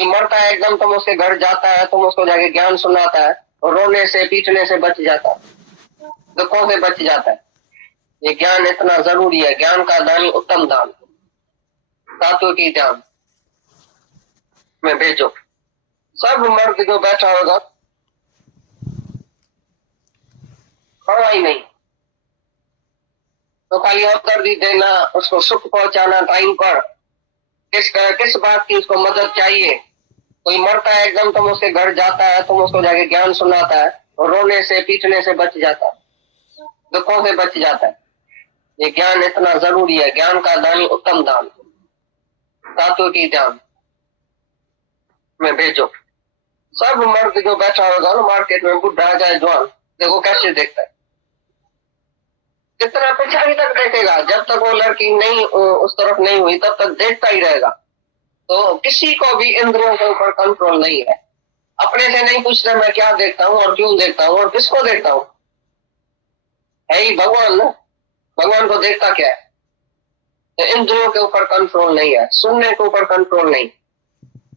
कि मरता है एकदम, तुम उसके घर जाता है, तुम उसको जाके ज्ञान सुनाता है, और रोने से पीटने से बच जाता है, दुखों से बच जाता है। ये ज्ञान इतना जरूरी है। ज्ञान का दान उत्तम दान, धातु की ध्यान में भेजो। सब मर्द जो बैठा होगा खड़ा ही नहीं, तो खाली अवसर भी देना, उसको सुख पहुंचाना टाइम पर, किस बात की उसको मदद चाहिए। कोई मरता है एकदम, तुम उसके घर जाता है, तुम उसको जाके ज्ञान सुनाता है, और रोने से पीटने से बच जाता है, दुखों से बच जाता है। ये ज्ञान इतना जरूरी है। ज्ञान का दान उत्तम दान, धातु की ध्यान में भेजो। सब मर्द जो बैठा होगा ना मार्केट में, बुढ़ा चाहे जवान, देखो कैसे देखता है, कितना पिछाड़ी तक देखेगा। जब तक वो लड़की नहीं उस तरफ नहीं हुई तब तक देखता ही रहेगा। तो किसी को भी इंद्रियों के ऊपर कंट्रोल नहीं है। अपने से नहीं पूछता मैं क्या देखता हूँ और क्यों देखता हूँ और किसको देखता हूँ, है ही भगवान ना। भगवान को देखता क्या है। तो इंद्रियों के ऊपर कंट्रोल नहीं है, सुनने के ऊपर कंट्रोल नहीं।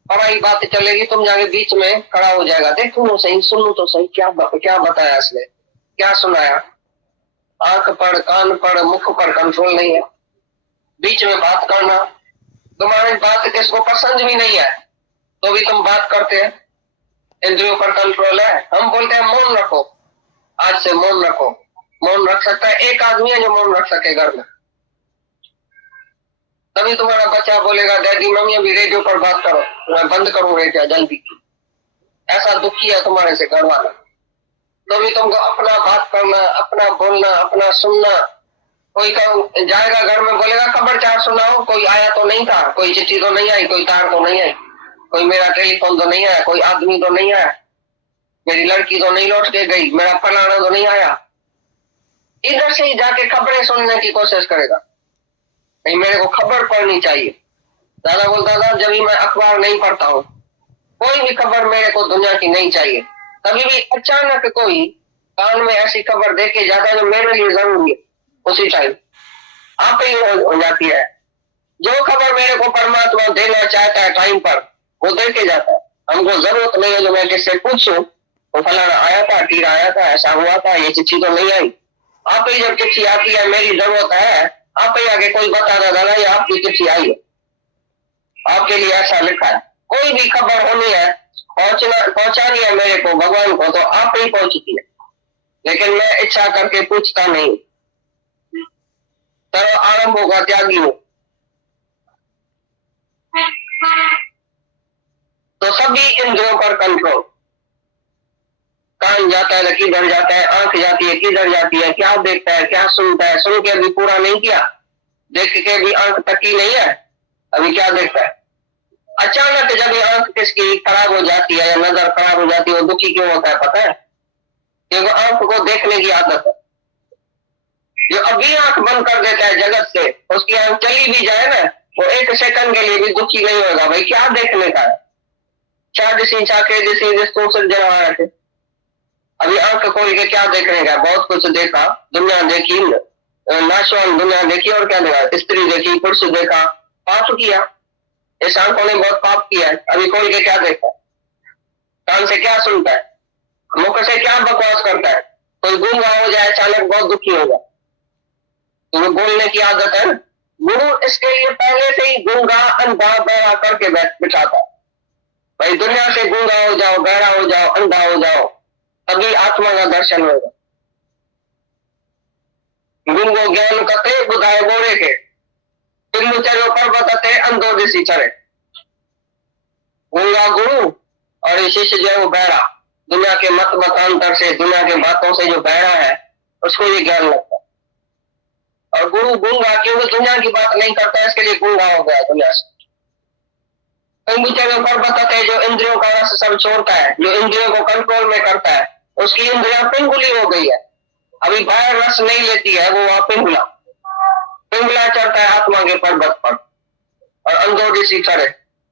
पराई बात चलेगी, तुम जाके बीच में खड़ा हो जाएगा, देखो तो सही, सुनो तो सही, क्या बताया इसने, क्या सुनाया। आंख पर, कान पर, मुख पर कंट्रोल नहीं है। बीच में बात करना, तुम्हारी बात किसको पसंद भी नहीं है तो भी तुम बात करते हैं, इंद्रियों पर कंट्रोल है। हम बोलते हैं मौन रखो, आज से मौन रखो। मौन रख सकता है एक आदमी है जो मौन रख सके घर में। तभी तुम्हारा बच्चा बोलेगा डैडी मम्मी अभी रेडियो पर बात करो, मैं बंद करूं रेडियो जल्दी। ऐसा दुखी है तुम्हारे से घर वाला, तो भी तुमको अपना बात करना, अपना बोलना, अपना सुनना। कोई जाएगा घर में, बोलेगा खबर चार सुनाओ, कोई आया तो नहीं था, कोई चिट्ठी तो नहीं आई, कोई तार तो नहीं आई, कोई मेरा टेलीफोन तो नहीं आया, कोई आदमी तो नहीं आया, मेरी लड़की तो नहीं लौट के गई, मेरा फलाना तो नहीं आया। इधर से ही जाके खबरें सुनने की कोशिश करेगा, नहीं मेरे को खबर पढ़नी चाहिए। दादा बोलता था जब भी मैं अखबार नहीं पढ़ता हूँ, कोई भी खबर मेरे को दुनिया की नहीं चाहिए। कभी भी अचानक कोई कान में ऐसी खबर दे के जाता है जो मेरे लिए जरूरी है, उसी टाइम आप ही हो जाती है। जो खबर मेरे को परमात्मा देना चाहता है टाइम पर, वो दे के जाता है। हमको जरूरत नहीं है जो मैं किससे पूछूं, वो फलाना आया था, टीरा आया था, ऐसा हुआ था, ये चिट्ठी तो नहीं आई। आप ही जब चिट्ठी आती है, मेरी जरूरत है, आप ही आगे कोई बता रहा था ये आपकी चिट्ठी आई है, आपके लिए ऐसा लिखा है। कोई भी खबर होनी है, पहुंचानी है मेरे को भगवान को, तो आप ही पहुंचती है, लेकिन मैं इच्छा करके पूछता नहीं। सर्व आरंभ होगा त्यागी हूं। तो सभी इंद्रियों पर कंट्रोल। कान जाता है तो किधर जाता है, आंख जाती है किधर जाती है, क्या देखता है, क्या सुनता है, सुन के अभी पूरा नहीं किया, देख के भी आंख तकी नहीं है, अभी क्या देखता है। अचानक जब ये आंख किसकी खराब हो जाती है या नजर खराब हो जाती है, वो दुखी क्यों होता है पता है? क्योंकि आंख को देखने की आदत है। जो अभी आंख बंद कर देता है जगत से, उसकी आंख चली भी जाए ना, वो एक सेकंड के लिए भी दुखी नहीं होगा। भाई क्या देखने का है, अभी आंख खोल के क्या देखने का? बहुत कुछ देखा, दुनिया देखी, नाशवान दुनिया देखी, और क्या देखा? स्त्री देखी, पुरुष देखा, पाप किया। इस आंखों ने बहुत पाप किया है। अभी खोल के क्या देखा? कान से क्या सुनता है, मुख से क्या बकवास करता है। कोई गूंगा हो जाए अचानक, बहुत दुखी होगा, तो बोलने की आदत है। गुरु इसके लिए पहले से ही गूंगा, अंधा, बहरा करके बिठाता है। भाई दुनिया से गूंगा हो जाओ, बहरा हो जाओ, अंधा हो जाओ, तभी आत्मा का दर्शन होगा। गुंगो ज्ञान कते बुधाए बोरे के, पिल्लू चलो पर्वत थे अंधो दिशी चरे। गूंगा गुरु और ये शिष्य जो है वो बहरा, दुनिया के मत मतांतर से, दुनिया के बातों से जो बहरा है, उसको ये ज्ञान लगता है। और गुरु गूंगा क्योंकि दुनिया की बात नहीं करता, इसके लिए गूंगा हो गया दुनिया से। पर बताते हैं जो इंद्रियों का रस सब छोड़ता है, जो इंद्रियों को कंट्रोल में करता है, उसकी इंद्रिया पिंगुली हो गई है। अभी बाहर रस नहीं लेती है, वो वहां पिंगला चढ़ता है आत्मा के पर्वत पर। और अंधोड़ी सी चढ़े,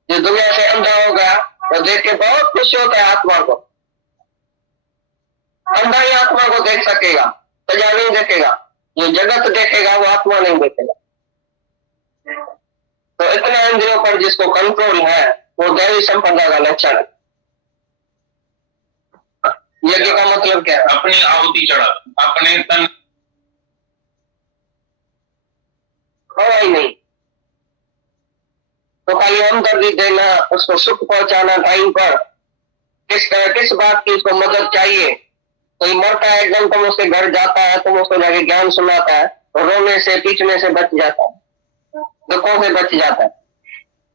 जो दुनिया से अंधा हो गया, वो देख के बहुत खुश होता है आत्मा को। अंधा ही आत्मा को देख सकेगा, सजा नहीं देखेगा। जो जगत देखेगा वो आत्मा नहीं देखेगा। तो इतना इंद्रियों पर जिसको कंट्रोल है, वो दैवी संपदा का लक्षण है। यज्ञ का मतलब क्या है? अपनी आहुति चढ़ा, अपने तन ही नहीं, तो खाली हमदर्दी देना, उसको सुख पहुंचाना टाइम पर। किस बात की उसको मदद चाहिए? कोई मरता है एकदम, तुम उसके घर जाता है, तुम उसको जाके ज्ञान सुनाता है, और रोने से पीटने से बच जाता है, दुखों से बच जाता है।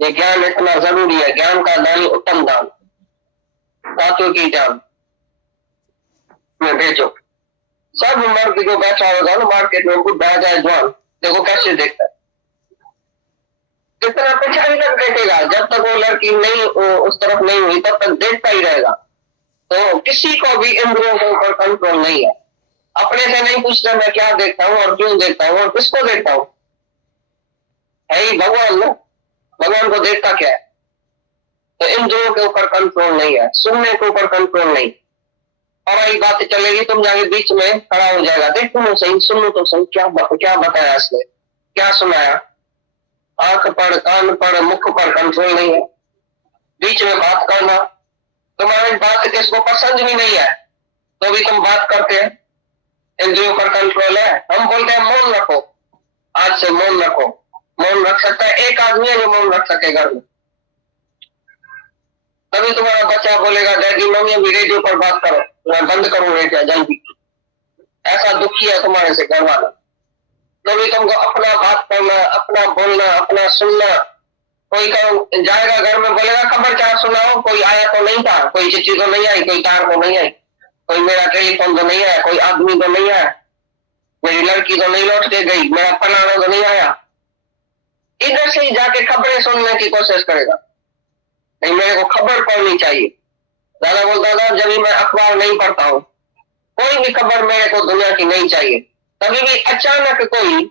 ये ज्ञान इतना जरूरी है। ज्ञान का दान उत्तम दान, दातों की जान में भेजो। सब मर्द जो बैठा होगा ना मार्केट में, बुढ़ा जाए जवान, देखो कैसे देखता है, कितना पिछाड़ी तक देखेगा। जब तक वो लड़की नहीं उस तरफ नहीं हुई तब तक देखता ही रहेगा। तो किसी को भी इंद्रियों के ऊपर कंट्रोल नहीं है। अपने से नहीं पूछता मैं क्या देखता हूँ और क्यों देखता हूँ और किसको देखता हूँ, है ही भगवान ना। भगवान को देखता क्या है? तो इंद्रियों के ऊपर कंट्रोल नहीं है, सुनने के ऊपर कंट्रोल नहीं। और आई बात चलेगी, तुम जाके बीच में खड़ा हो जाएगा, देखो तो सही, सुनो तो सही, क्या बताया इसने, क्या सुनाया। आंख पर, कान पर, मुख पर कंट्रोल नहीं है। बीच में बात करना, तुम्हारी बात किसको पसंद भी नहीं है तो भी तुम बात करते हैं। इंद्रियों पर कंट्रोल है। हम बोलते हैं मौन रखो, आज से मौन रखो। मौन रख सकता है एक आदमी है जो मौन रख सके घर में। तभी तुम्हारा बच्चा बोलेगा डैडी मम्मी अभी रेडियो पर बात करो, मैं बंद करूं रेडियो जल्दी। ऐसा दुखी है तुम्हारे से घर वाला। तभी तुमको अपना बात करना, अपना बोलना, अपना सुनना। कोई जाएगा घर में, बोलेगा खबर क्या सुनाओ, कोई आया तो नहीं था, कोई चिट्ठी तो नहीं आई, कोई तार तो नहीं आई, कोई मेरा टेलीफोन तो नहीं आया, कोई आदमी तो नहीं आया, मेरी लड़की तो नहीं लौट के गई, मेरा फलाना तो नहीं आया। इधर से ही जाके खबरें सुनने की कोशिश करेगा। नहीं, मेरे को खबर पढ़नी चाहिए। दादा बोलता था जब भी मैं अखबार नहीं पढ़ता हूँ, कोई भी खबर मेरे को दुनिया की नहीं चाहिए। कभी भी अचानक कोई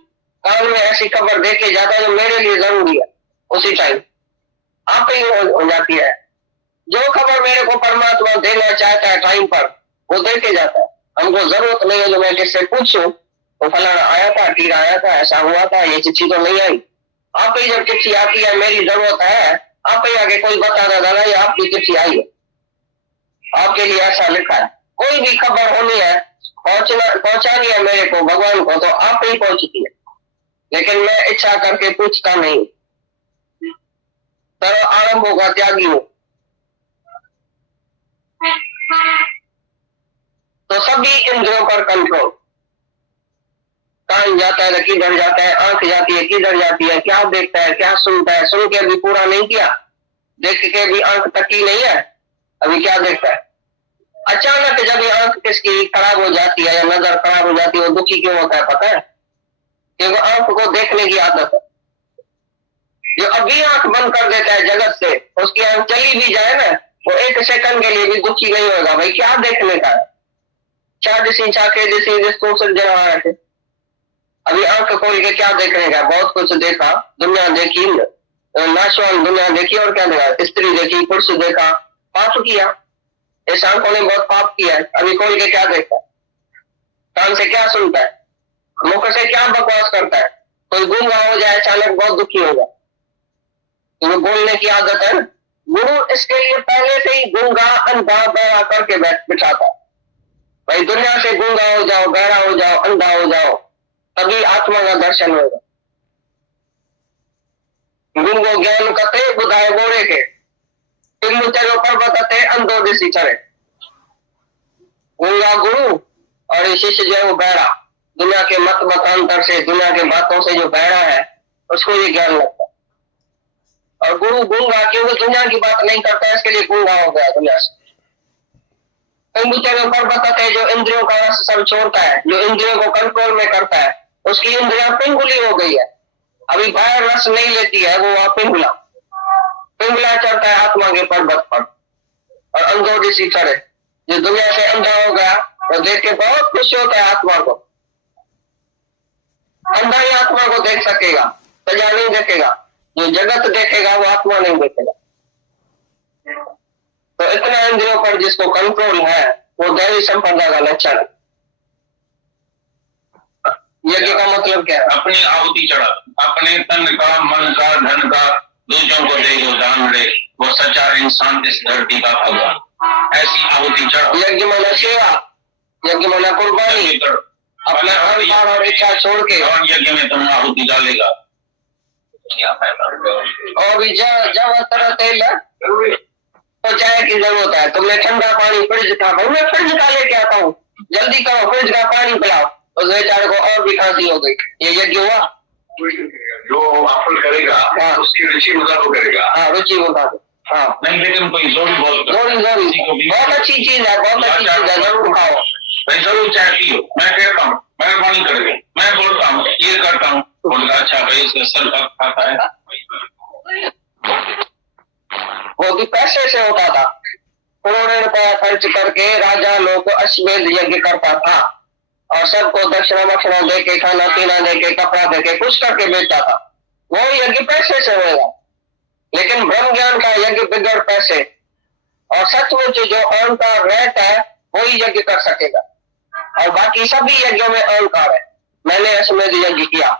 कान में ऐसी खबर देके जाता है जो मेरे लिए जरूरी है, उसी टाइम आप ही हो जाती है। जो खबर मेरे को परमात्मा देना चाहता है टाइम पर, वो दे के जाता है। हमको जरूरत नहीं है जो मैं किससे पूछूं तो फलाना आया था, टीरा आया था, ऐसा हुआ था, ये चिट्ठी तो नहीं आई। आप ही जब चिट्ठी आती है, मेरी जरूरत है, आप ही आगे कोई बता रहा दादा ये आपकी चिट्ठी आई है, आपके लिए ऐसा लिखा है। कोई भी खबर होनी है, पहुंचानी है मेरे को भगवान को, तो आप ही पहुंचती है। लेकिन मैं इच्छा करके पूछता नहीं। सर्व आरंभ होगा त्यागी हूं। तो सभी इंद्रियों पर कंट्रोल। कान जाता है तो किधर जाता है, आंख जाती है किधर जाती है, क्या देखता है, क्या सुनता है, सुन के अभी पूरा नहीं किया, देख के भी आंख तकी नहीं है, अभी क्या देखता है। अचानक जब ये आंख किसकी खराब हो जाती है या नजर खराब हो जाती है, वो दुखी क्यों होता है पता है? क्योंकि आंख को देखने की आदत है। जो अभी आंख बंद कर देता है जगत से, उसकी आंख चली भी जाए ना, वो एक सेकंड के लिए भी दुखी नहीं होगा। भाई क्या देखने का है, क्या दिसी चाके दिसी जिसको जरा है। अभी आंख खोल के क्या देखने का? बहुत कुछ देखा, दुनिया देखी, नाशवान दुनिया देखी, और क्या देखा? स्त्री देखी, पुरुष देखा, पाप किया। इस आंखों ने बहुत पाप किया है। अभी खोल के क्या देखता है? कान से क्या सुनता है? मुख से क्या बकवास करता है? कोई गूंगा हो जाए अचानक, बहुत दुखी होगा, तो बोलने की आदत है। गुरु इसके लिए पहले से ही गूंगा अंधा बहरा करके बिठाता है। भाई दुनिया से गूंगा हो जाओ, बहरा हो जाओ, अंधा हो जाओ, तभी आत्मा का दर्शन होगा। गुंगो ज्ञान कते बुधाए गोरे के, पिल्लू चलो पर्वत कते अंधो दिसी चढ़े। गूंगा गुरु और शिष्य जो है वो बहरा, दुनिया के मत मतांतर से, दुनिया के बातों से जो बहरा है उसको ये ज्ञान लगता है। और गुरु गूंगा क्योंकि दुनिया की बात नहीं करता है, इसके लिए गूंगा हो गया दुनिया से। पर्वत है जो इंद्रियों का रस सब छोड़ता है, जो इंद्रियों को कंट्रोल में करता है, उसकी इंद्रिया पिंगुली हो गई है। अभी बाहर रस नहीं लेती है, वो वहां पिंगला चढ़ता है आत्मा के पर्वत पर। और अंधोड़ी सी चढ़े, जो दुनिया से अंधा हो गया वो देख के बहुत खुश होता है आत्मा को। अंधा ही आत्मा को देख सकेगा, सजा नहीं देखेगा। जो जगत देखेगा वो आत्मा नहीं देखेगा। तो इतना इंद्रियों पर जिसको कंट्रोल है वो दैवी संपदा का लक्षण है। यज्ञ का मतलब क्या है? अपनी आहुति चढ़ा, अपने तन का, मन का, धन का दूसरों को दे दो, दान दे, वो सच्चा इंसान इस धरती का भगवान। ऐसी आहुति चढ़ाओ। यज्ञ माना सेवा, यज्ञ माना कुर्बानी, अपना अहंकार और इच्छा छोड़ के। और यज्ञ में तुम आहुति डालेगा क्या फायदा? और भी जब तरह तेल तो चाय की जरूरत है, तुमने ठंडा पानी फ्रिज था, भाई मैं फ्रिज का लेके आता हूँ, जल्दी करो फ्रिज का पानी पिलाओ, उस बेचारे को और भी खांसी हो गई। ये यज्ञ हुआ? जो वाफल करेगा हाँ, उसकी रुचि मुताबिक करेगा। हाँ, रुचि मुताबिक। हाँ, नहीं लेकिन कोई जोड़ी बहुत बहुत अच्छी चीज है, बहुत अच्छी चीज है, जरूर खाओ। भाई जरूर चाय पियो। मैं कहता हूँ मेहरबानी करके, मैं बोलता हूँ ये करता हूँ, बोलता अच्छा भाई इसका सर खाता है। वो भी पैसे से होता था, करोड़ों रुपया खर्च करके राजा लोग अश्वमेध यज्ञ करता था और सबको दक्षिणा वक्षिणा दे के, खाना पीना दे के, कपड़ा दे के, कुछ करके बेचता था। वो यज्ञ पैसे से होगा, लेकिन ब्रह्म ज्ञान का यज्ञ बिगड़ पैसे और सचमुच जो अहंकार रहता है वही यज्ञ कर सकेगा, और बाकी सभी यज्ञों में अहंकार है। मैंने अश्वमेध यज्ञ किया,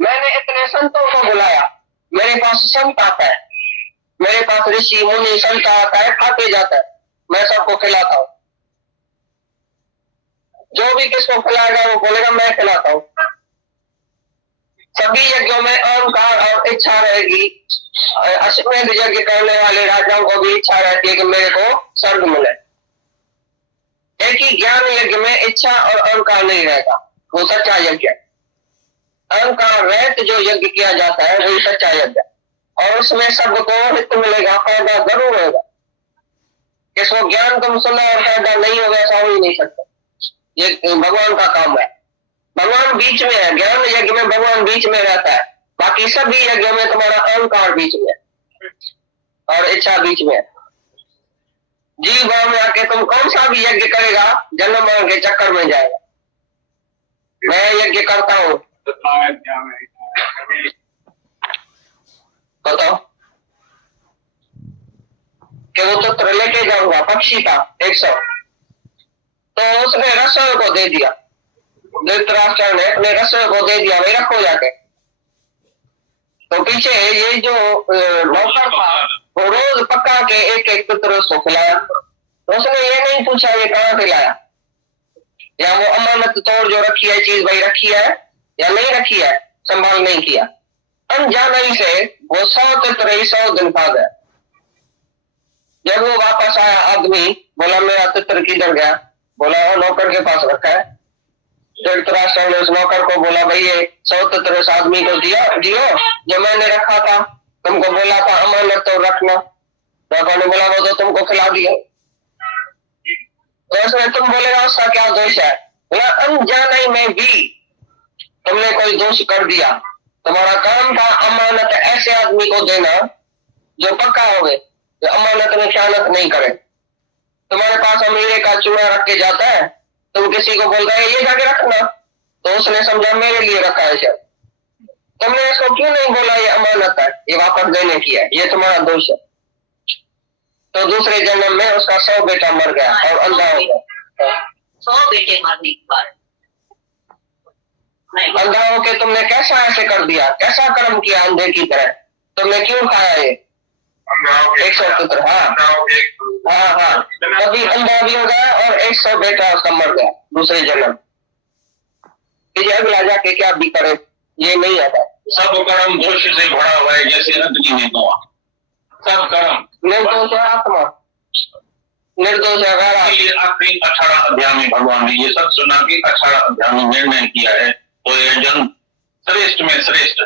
मैंने इतने संतों को बुलाया, मेरे पास संत आता है, मेरे पास ऋषि मुनि संत आता है, खाते जाता है, मैं सबको खिलाता हूँ। जो भी किसको खिलाएगा वो बोलेगा मैं खिलाता हूँ। सभी यज्ञों में अहंकार और इच्छा रहेगी। अश्वमेध यज्ञ करने वाले राजाओं को भी इच्छा रहती है कि मेरे को स्वर्ग मिले। एक ही ज्ञान यज्ञ में इच्छा और अहंकार नहीं रहता, वो सच्चा यज्ञ है। अहंकार रहित जो यज्ञ किया जाता है वही सच्चा यज्ञ है, और उसमें सबको हित मिलेगा, फायदा जरूर होगा। इसको ज्ञान कम सुना और फायदा नहीं होगा ऐसा हो ही नहीं सकता। ये भगवान का काम है। भगवान बीच में है, ज्ञान यज्ञ में भगवान बीच में रहता है, बाकी सभी यज्ञों में तुम्हारा अहंकार बीच में है और इच्छा बीच में है। जीव भाव में आके तुम कौन सा भी यज्ञ करेगा जन्म मरण के चक्कर में जाएगा। मैं यज्ञ करता हूँ, बताओ कि वो चित्र लेके जाऊंगा, पक्षी था 100, तो उसने रसोई को दे दिया, धृतराष्ट्र ने अपने रसोई को दे दिया, भाई रखो जाके। तो पीछे ये जो नौकर था वो रोज पका के एक एक चित्र उसको खिलाया। तो उसने ये नहीं पूछा ये कहाँ से लाया, या वो अमानत तोड़ जो रखी है चीज भाई रखी है या नहीं रखी है, संभाल नहीं किया। अनजाने से वो 100 चित्र 100 दिन खा गया। जब वो वापस आया आदमी बोला मेरा चित्र किधर गया, बोला नौकर के पास रखा है। धृतराष्ट्र ने उस नौकर को बोला भाई ये 100 चित्र उस आदमी को दियो जो मैंने रखा था, तुमको बोला था अमानत तो रखना। नौकर ने बोला वो तो तुमको खिला दिया। तो उसने तुम बोलेगा उसका क्या दोष है, बोला अनजाने में भी तुमने कोई दोष कर दिया। तुम्हारा काम था अमानत ऐसे आदमी को देना जो पक्का हो गए, जो अमानत में ख्यानत नहीं करे। तुम्हारे पास अमीरे का चूड़ा रख के जाता है, तुम किसी को बोलता है ये जाके रखना, तो उसने समझा मेरे लिए रखा है शायद। तुमने इसको क्यों नहीं बोला ये अमानत है, ये वापस देने की है, ये तुम्हारा दोष है। तो दूसरे जन्म में उसका 100 बेटा मर गया और अंधा हो गया। 100 बेटे मरने के बाद अंधा होके तुमने कैसा ऐसे कर दिया, कैसा कर्म किया अंधे की तरह, तुमने क्यों खाया ये 100 पुत्र? हाँ, कभी अंधा भी हो गया और 100 बेटा उसका मर गया दूसरे जन्म। कि अगला जाके क्या भी करे ये नहीं आता। सब कर्म दोष से भरा हुआ है, जैसे अग्नि में धुआं। सब कर्म निर्दोष है आत्मा, निर्दोष है गैर। ये आखिरी 18 अध्याय में भगवान ने ये सब सुना के 18 अध्याय में निर्णय किया है। तो ये जन श्रेष्ठ में श्रेष्ठ,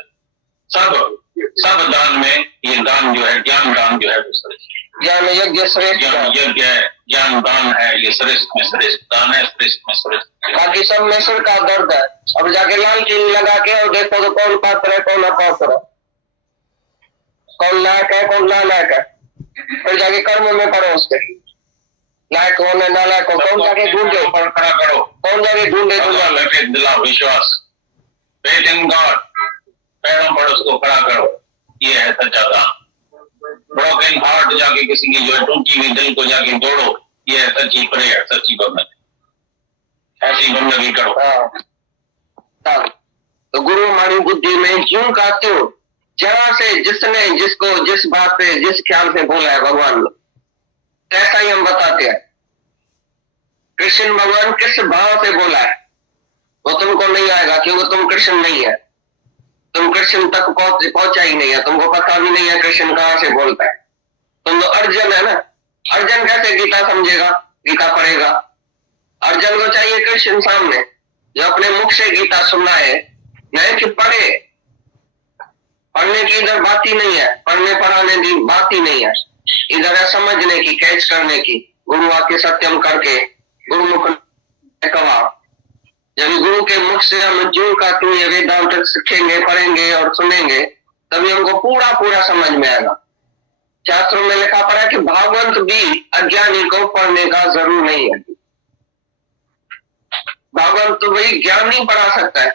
सब दान में ये दान जो है, ज्ञान दान जो है वो श्रेष्ठ। ज्ञान यज्ञ श्रेष्ठ है, यज्ञ है, ज्ञान दान है, ये श्रेष्ठ में श्रेष्ठ दान है, श्रेष्ठ में श्रेष्ठ। बाकी सब में सिर का दर्द है। अब जाके लाल चीनी लगा के और देखो तो कौन पात्र है कौन अपात्र है, कौन लायक है कौन नालायक है। फिर जाके कर्म में पढ़ो उसके लायक होने नालायक हो, कौन जाके ढूंढे, खड़ा करो, कौन जाके ढूंढे दिला विश्वास, फेथ इन गॉड, पैरों पर उसको खड़ा करो, ये है सच्चा दान। ब्रोकन हार्ट जाके किसी की जो है टूटी हुई दिल को जाके तोड़ो, ये है सच्ची प्रेयर, सच्ची बंदगी। ऐसी बंदगी करो। तो गुरु हमारी बुद्धि में क्यों कहते हो जहां से जिसने जिसको जिस बात पे जिस ख्याल से बोला है भगवान ने, ऐसा ही हम बताते हैं। कृष्ण भगवान किस भाव से बोला है वो तुमको नहीं आएगा, क्योंकि तुम कृष्ण नहीं है, तुम कृष्ण तक पहुंचा ही नहीं है, तुमको पता भी नहीं है कृष्ण कहां से बोलता है। तुम तो अर्जुन है ना, अर्जुन कैसे गीता समझेगा, गीता पढ़ेगा? अर्जुन को चाहिए कृष्ण सामने जो अपने मुख से गीता सुनाए, नहीं कि पढ़े। पढ़ने की इधर बात ही नहीं है, पढ़ने पढ़ाने की बात ही नहीं है, इधर है समझने की, कैच करने की। गुरु आके सत्यम करके गुरुमुख कहा, जब गुरु के मुख से हम जो का तू ये वेदांत सीखेंगे, पढ़ेंगे और सुनेंगे, तभी हमको पूरा पूरा समझ में आएगा। शास्त्रों में लिखा पड़ा है कि भागवत भी अज्ञानी को पढ़ने का जरूर नहीं है। भागवत तो वही ज्ञानी पढ़ा सकता है,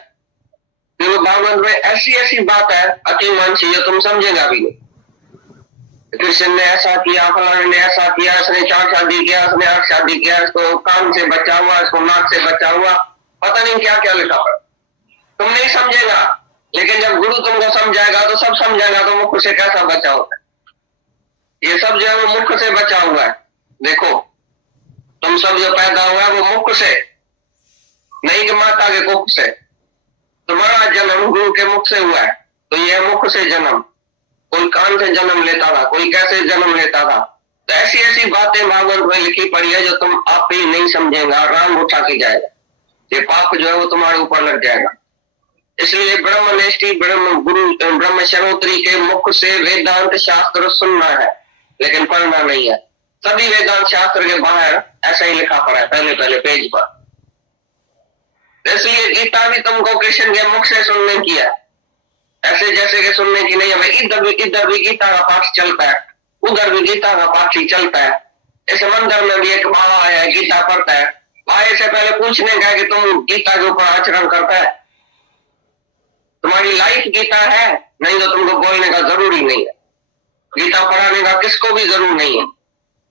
क्योंकि भागवत में ऐसी ऐसी बात है अति मानसी जो तुम समझेगा भी नहीं। कृष्ण ने ऐसा किया, फलाने ने ऐसा किया, इसने 4 शादी किया, इसने 8 शादी किया, इसको कान से बचा हुआ, इसको नाक से बचा हुआ, पता नहीं क्या क्या लिखा पड़ा। तुम नहीं समझेगा, लेकिन जब गुरु तुमको समझाएगा तो सब समझाएगा। तो मुख से कैसा बचा होता है? ये सब जो है वो मुख से बचा हुआ है। देखो तुम सब जो पैदा हुआ है वो मुख से, नहीं कि माता के कुख से। तुम्हारा जन्म गुरु के मुख से हुआ है, तो यह मुख से जन्म। कोई कान से जन्म लेता था, कोई कैसे जन्म लेता था। तो ऐसी ऐसी बातें भागवत में लिखी पड़ी है जो तुम आप ही नहीं समझेगा, राम उठा के जाएगा, ये पाप जो है वो तुम्हारे ऊपर लग जाएगा। इसलिए ब्रह्मनिष्ठ ब्रह्म शरोत्री के मुख से वेदांत शास्त्र सुनना है, लेकिन पढ़ना नहीं है। सभी वेदांत शास्त्र के बाहर ऐसा ही लिखा पड़ा है, पहले पहले पेज पर। इसलिए गीता भी तुमको कृष्ण के मुख से सुनने की है, ऐसे जैसे कि सुनने की नहीं है। भाई इधर भी गीता का पाठ चलता है, उधर भी गीता का पाठ ही चलता है। इस मंदिर में भी एक बाबा आया है, गीता पढ़ता है। आए से पहले पूछने का कि तुम गीता के ऊपर आचरण करता है, तुम्हारी लाइफ गीता है? नहीं तो तुमको बोलने का जरूरी नहीं है। गीता पढ़ाने का किसको भी जरूर नहीं है,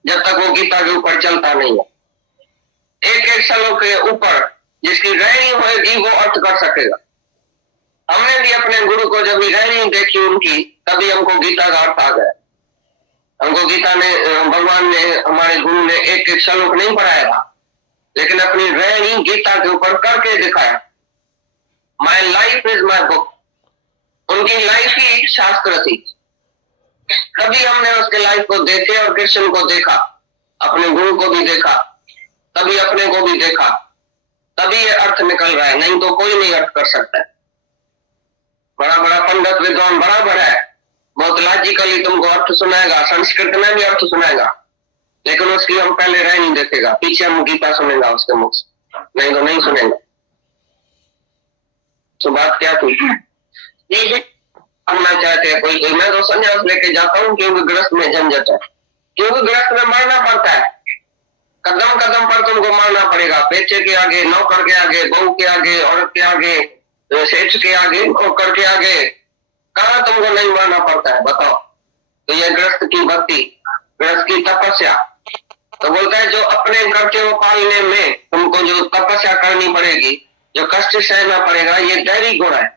जब तक वो गीता के ऊपर चलता नहीं है। एक एक श्लोक के ऊपर जिसकी रहनी होगी वो अर्थ कर सकेगा। हमने भी अपने गुरु को जब रहनी देखी उनकी, तभी हमको गीता का अर्थ आ गया। हमको गीता ने, भगवान ने, हमारे गुरु ने एक एक श्लोक नहीं पढ़ाया था, लेकिन अपनी रहनी गीता के ऊपर करके दिखाया। My life is my book. उनकी लाइफ ही शास्त्र थी। तभी हमने उसके लाइफ को देखे और कृष्ण को देखा, अपने गुरु को भी देखा, तभी अपने को भी देखा, तभी ये अर्थ निकल रहा है। नहीं तो कोई नहीं अर्थ कर सकता है। बड़ा बड़ा पंडित विद्वान बराबर है, बहुत लॉजिकली तुमको अर्थ सुनाएगा, संस्कृत में भी अर्थ सुनाएगा, लेकिन उसकी हम पहले रह नहीं देखेगा, पीछे हम गीता सुनेगा उसके मुख से, नहीं तो नहीं सुनेगा। तो बात क्या थी? करना चाहते हैं कोई, मैं तो संन्यास लेके जाता हूँ क्योंकि गृहस्थ में झंझट है, क्योंकि गृहस्थ में मरना पड़ता है। कदम कदम पर तुमको मारना पड़ेगा, बेचे के आगे, नौकर के आगे, बहू के आगे, औरत के आगे, सेठ के आगे, नौकर के आगे, कहाँ तुमको नहीं मारना पड़ता है बताओ? तो यह गृहस्थ की भक्ति, गृहस्थ की तपस्या। तो बोलता है जो अपने घर के पालने में तुमको जो तपस्या करनी पड़ेगी, जो कष्ट सहना पड़ेगा, ये दैवी गुण है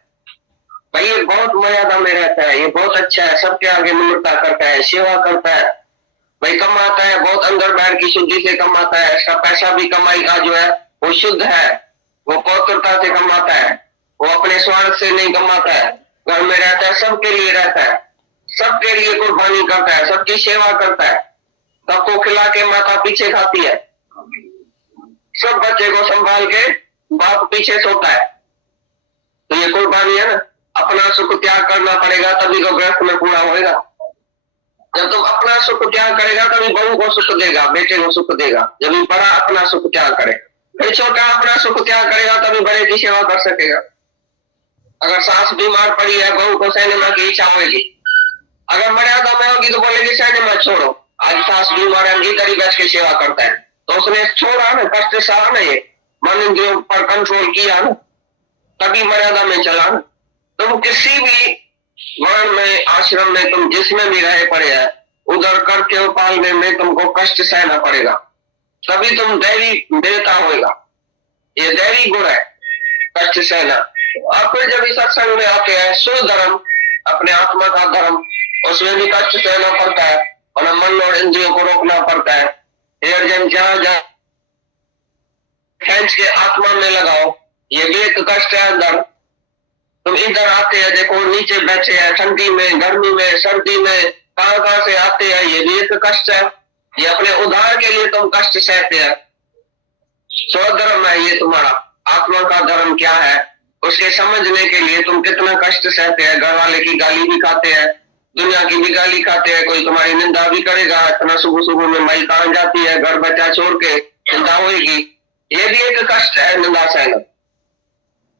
भाई। ये बहुत मर्यादा में रहता है, ये बहुत अच्छा है, सबके आगे निम्रता करता है, सेवा करता है भाई, कमाता है बहुत अंदर बाहर की शुद्धि से कमाता है। इसका पैसा भी कमाई का जो है वो शुद्ध है, वो पवित्रता से कमाता है, वो अपने स्वार्थ से नहीं कमाता है। घर में रहता है, सबके लिए रहता है, सबके लिए कुर्बानी करता है, सबकी सेवा करता है, सबको खिला के माता पीछे खाती है, सब बच्चे को संभाल के बाप पीछे सोता है। तो ये कुर्बानी है ना। अपना सुख त्याग करना पड़ेगा तभी तो गृहस्थ में पूरा होएगा। जब तुम अपना सुख त्याग करेगा तभी बहू को सुख देगा, बेटे को सुख देगा। जब बड़ा अपना सुख त्याग करे, फिर छोटा अपना सुख त्याग करेगा तभी बड़े की सेवा कर सकेगा। अगर सास बीमार पड़ी है, बहू को सिनेमा की इच्छा होगी, अगर मर्यादा में होगी तो बोलेगी सिनेमा छोड़ो, आज सास बीमार है, इधर ही बैठ के सेवा करता है, तो उसने छोड़ा ना, कष्ट सहा ना, ये मन इंद्रियों पर कंट्रोल किया ना, तभी मर्यादा में चला ना। तुम किसी भी वर्ण में, आश्रम में, तुम जिसमें भी रहे पड़े हैं, उधर करके पालने में तुमको कष्ट सहना पड़ेगा, तभी तुम दैवी देवता होगा। ये दैवी गुण है, कष्ट सहना। और फिर जब इस सत्संग में आते हैं, शुद्ध धर्म, अपने आत्मा का धर्म, उसमें भी कष्ट सहना पड़ता है और मन और इंद्रियों को रोकना पड़ता है। हे अर्जुन, जहां जहां खींच के आत्मा में लगाओ, ये भी एक कष्ट है अंदर। तुम इधर आते हैं, देखो नीचे बैठे हैं, ठंडी में, गर्मी में, सर्दी में, कहां कहां से आते हैं, ये भी एक कष्ट है। ये अपने उद्धार के लिए तुम कष्ट सहते हैं। स्वधर्म है ये तुम्हारा। आत्मा का धर्म क्या है उसके समझने के लिए तुम कितना कष्ट सहते हैं। घर वाले की गाली भी खाते हैं, दुनिया की भी गाली खाते हैं, कोई तुम्हारी निंदा भी करेगा। इतना सुबह सुबह में माई कहां जाती है, घर बच्चा छोड़ के निंदा होगी, ये भी एक कष्ट है, निंदा सहना।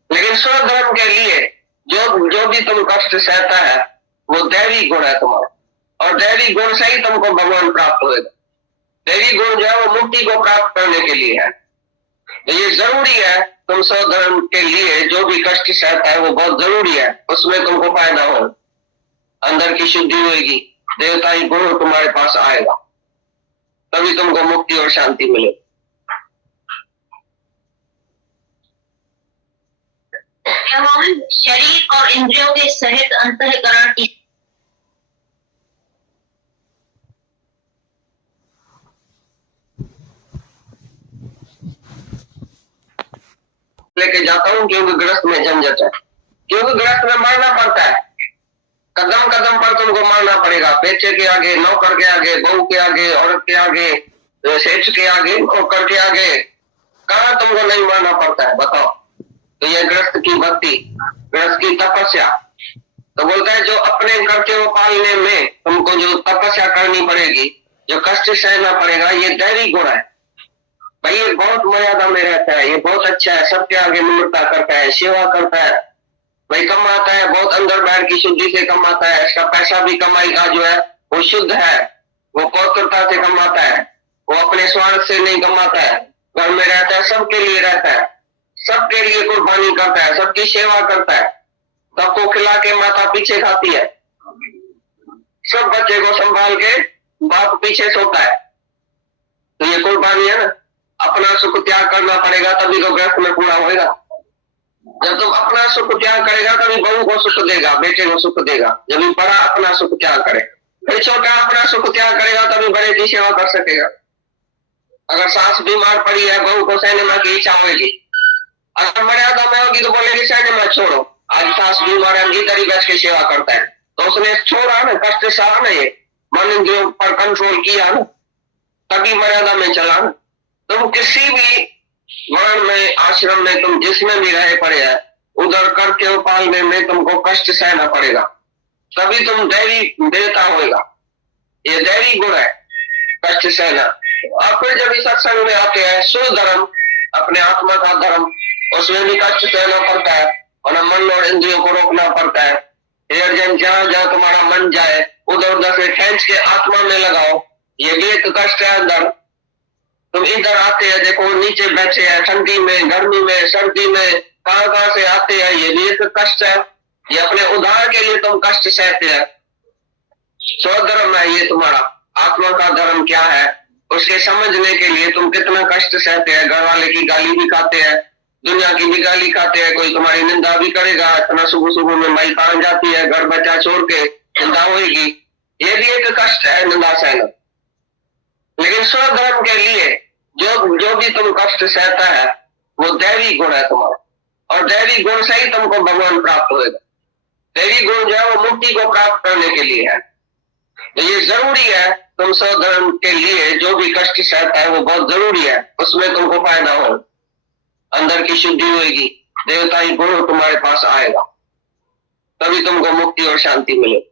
लेकिन स्वधर्म के लिए जो भी तुम कष्ट सहता है वो दैवी गुण है तुम्हारा, और दैवी गुण से ही तुमको भगवान प्राप्त होगा। दैवी गुण जो है वो मुक्ति को प्राप्त करने के लिए है। तो ये जरूरी है, तुम स्वधर्म के लिए जो भी कष्ट सहता है वो बहुत जरूरी है, उसमें तुमको फायदा हो, अंदर की शुद्धि होगी, देवताई गुण तुम्हारे पास आएगा, तभी तुमको मुक्ति और शांति मिलेगी। एवं शरीर और इंद्रियों के सहित अंतःकरण की लेके जाता हूँ, क्योंकि गृहस्थ में झंझट है, क्योंकि गृहस्थ में मरना पड़ता है। कदम कदम पर तुमको मरना पड़ेगा, बेचे के आगे, नौकर के आगे, बहू के आगे, औरत के आगे, सेठ के आगे, नौकर के आगे, कहाँ तुमको नहीं मरना पड़ता है बताओ। तो यह गृहस्थ की भक्ति, गृहस्थ की तपस्या। तो बोलता है जो अपने कर्तव्य पालने में तुमको जो तपस्या करनी पड़ेगी, जो कष्ट सहना पड़ेगा, ये दैवी गुण है भाई। ये बहुत मर्यादा में रहता है, ये बहुत अच्छा है, सबके आगे निम्रता करता है, सेवा करता है भाई, कमाता है बहुत, अंदर बाहर की शुद्धि से कमाता है। इसका पैसा भी कमाई का जो है वो शुद्ध है, वो पवित्रता से कमाता है, वो अपने स्वार्थ से नहीं कमाता है। घर में रहता है, सबके लिए रहता है, सबके लिए कुर्बानी करता है, सबकी सेवा करता है, सबको खिला के माता पीछे खाती है, सब बच्चे को संभाल के बाप पीछे सोता है। तो ये कुर्बानी है ना। अपना सुख त्याग करना पड़ेगा तभी तो गृहस्थ में पूरा होगा। जब तुम अपना सुख त्याग करेगा तभी बहू को सुख देगा, बेटे को सुख देगा। जब बड़ा अपना सुख त्याग करे, फिर छोटा अपना सुख त्याग करेगा तभी बड़े की सेवा कर सकेगा। अगर सास बीमार पड़ी है, बहू को सिनेमा की इच्छा होगी, अगर मर्यादा में होगी तो बोलेगी सिनेमा छोड़ो, आज सास बीमार है, इधर ही बैठ के सेवा करता है, तो उसने छोड़ा ना, कष्ट सहा ना, ये मन इंद्रियों पर कंट्रोल किया ना, तभी मर्यादा में चला ना। तुम किसी भी वर्ण में, आश्रम में, तुम जिसमें भी रहे पड़े है, उधर कर्तव्य पालने में तुमको कष्ट सहना पड़ेगा, तभी तुम दैवी देवता होगा। ये दैवी गुण है, कष्ट सहना। और फिर जब इस सत्संग में आते हैं, सुधर्म, अपने आत्मा का धर्म, उसमें भी कष्ट सहना पड़ता है और मन और इंद्रियों को रोकना पड़ता है। हे अर्जुन, जहां जहां तुम्हारा मन जाए उधर उधर से खींच के आत्मा में लगाओ, ये भी एक कष्ट है अंदर। तुम इधर आते हैं, देखो नीचे बैठे हैं, ठंडी में, गर्मी में, सर्दी में, कहां कहां से आते हैं, ये भी एक कष्ट है। ये अपने उद्धार के लिए तुम कष्ट सहते हैं। स्वधर्म है ये तुम्हारा। आत्मा का धर्म क्या है उसके समझने के लिए तुम कितना कष्ट सहते हैं। घर वाले की गाली भी खाते हैं, दुनिया की भी गाली खाते हैं, कोई तुम्हारी निंदा भी करेगा। इतना सुबह सुबह में माई कहां जाती है, घर बच्चा छोड़ के निंदा होगी, ये भी एक कष्ट है, निंदा सहना। लेकिन स्वधर्म के लिए जो भी तुम कष्ट सहता है वो दैवी गुण है तुम्हारा, और दैवी गुण से ही तुमको भगवान प्राप्त होगा। दैवी गुण जो है वो मुक्ति को प्राप्त करने के लिए है। तो ये जरूरी है, तुम स्वधर्म के लिए जो भी कष्ट सहता है वो बहुत जरूरी है, उसमें तुमको फायदा हो, अंदर की शुद्धि होगी, देवताई गुण तुम्हारे पास आएगा, तभी तुमको मुक्ति और शांति मिलेगी।